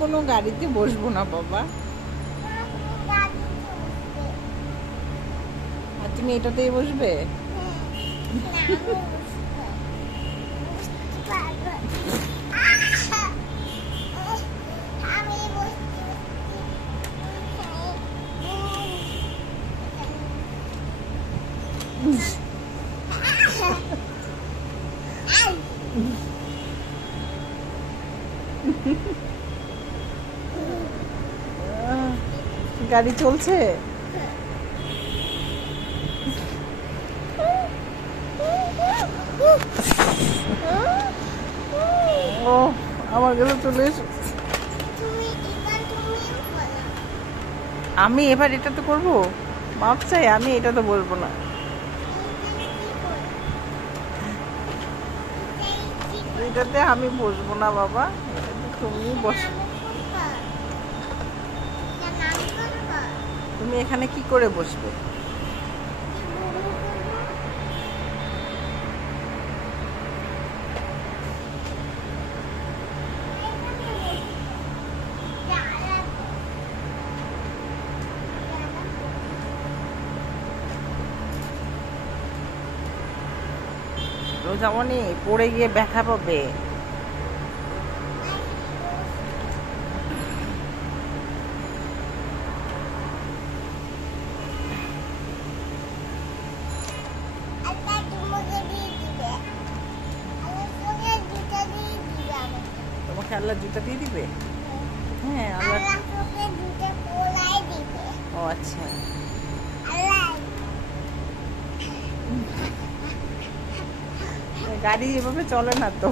কোনো গাড়িতে বসবো না বাবা। আর তুমি এটাতেই বসবে? গাড়ি চলছে? ও আমার কাছে চলে এসো। আমি এবার এটা তো করবো, মাপ চাই, আমি এটা তো বলবো না। এটাতে আমি বসবো না বাবা, তুমি বসো। তুমি এখানে কি করে বসবে? রোজামণি পড়ে গিয়ে ব্যথা পাবে। তোমাকে আল্লাহ জুতা দিয়ে দিবে? হ্যাঁ, আল্লাহ। ও আচ্ছা, গাড়ি এভাবে চলে না তো।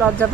লজ্জা